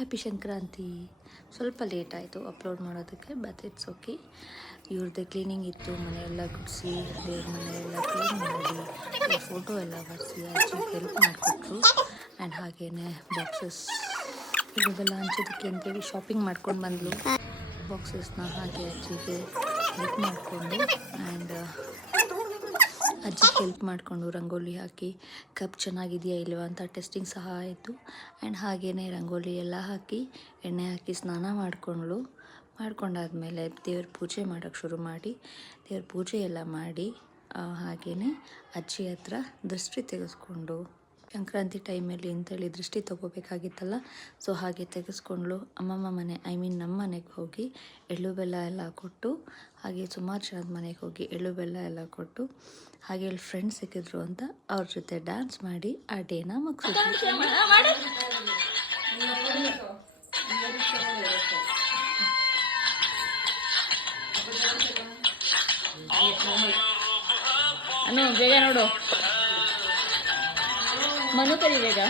Happy Sankranti. ಸ್ವಲ್ಪ late ಆಯಿತು upload ಮಾಡೋದಕ್ಕೆ, ಬಟ್ ಇಟ್ಸ್ ಓಕೆ. ಇವ್ರದ್ದೇ ಕ್ಲೀನಿಂಗ್ ಇತ್ತು, ಮನೆಯೆಲ್ಲ ಗುಡಿಸಿ ದೇವ್ರ ಮನೆಯೆಲ್ಲ ಕ್ಲೀನ್ ಮಾಡಿ ಫೋಟೋ ಎಲ್ಲ ಬರ್ಸಿ ಅಜ್ಜಿಗೆ ಹೆಲ್ಪ್ ಮಾಡಿಕೊಟ್ರು. ಆ್ಯಂಡ್ ಹಾಗೆಯೇ ಬಾಕ್ಸಸ್ ಇವೆಲ್ಲ ಹಂಚೋದಕ್ಕೆ ಅಂತೇಳಿ ಶಾಪಿಂಗ್ ಮಾಡ್ಕೊಂಡು ಬಂದಳು. ಬಾಕ್ಸಸ್ನ ಹಾಗೆ ಅಜ್ಜಿಗೆ ಹೆಲ್ಪ್ ಮಾಡಿಕೊಂಡು ಆ್ಯಂಡ್ ಅಜ್ಜಿಗೆ ಹೆಲ್ಪ್ ಮಾಡಿಕೊಂಡು ರಂಗೋಲಿ ಹಾಕಿ ಕಪ್ ಚೆನ್ನಾಗಿದೆಯಾ ಇಲ್ವಾ ಅಂತ ಟೆಸ್ಟಿಂಗ್ ಸಹ ಆಯಿತು. ಆ್ಯಂಡ್ ಹಾಗೆಯೇ ರಂಗೋಲಿ ಎಲ್ಲ ಹಾಕಿ ಎಣ್ಣೆ ಹಾಕಿ ಸ್ನಾನ ಮಾಡ್ಕೊಂಡಾದ್ಮೇಲೆ ದೇವ್ರ ಪೂಜೆ ಮಾಡೋಕ್ಕೆ ಶುರು ಮಾಡಿ ದೇವ್ರ ಪೂಜೆ ಎಲ್ಲ ಮಾಡಿ ಹಾಗೆಯೇ ಅಜ್ಜಿ ಹತ್ರ ದೃಷ್ಟಿ ತೆಗೆಸ್ಕೊಂಡು, ಸಂಕ್ರಾಂತಿ ಟೈಮಲ್ಲಿ ಅಂತೇಳಿ ದೃಷ್ಟಿ ತೊಗೋಬೇಕಾಗಿತ್ತಲ್ಲ, ಸೊ ಹಾಗೆ ತೆಗೆಸ್ಕೊಂಡ್ಳು. ಅಮ್ಮಮ್ಮ ಮನೆ ನಮ್ಮ ಮನೆಗೆ ಹೋಗಿ ಎಳ್ಳು ಬೆಲ್ಲ ಎಲ್ಲ ಕೊಟ್ಟು, ಹಾಗೆ ಸುಮಾರು ಜನದ ಮನೆಗೆ ಹೋಗಿ ಎಳ್ಳು ಬೆಲ್ಲ ಎಲ್ಲ ಕೊಟ್ಟು, ಹಾಗೆ ಅಲ್ಲಿ ಫ್ರೆಂಡ್ಸ್ ಸಿಕ್ಕಿದ್ರು ಅಂತ ಅವ್ರ ಜೊತೆ ಡ್ಯಾನ್ಸ್ ಮಾಡಿ ಆ ಡೇನ ಮುಗಿಸಿದ್ರು. ಬೇಗ ನೋಡು, ಮನು ಕರಿ ಬೇಗ.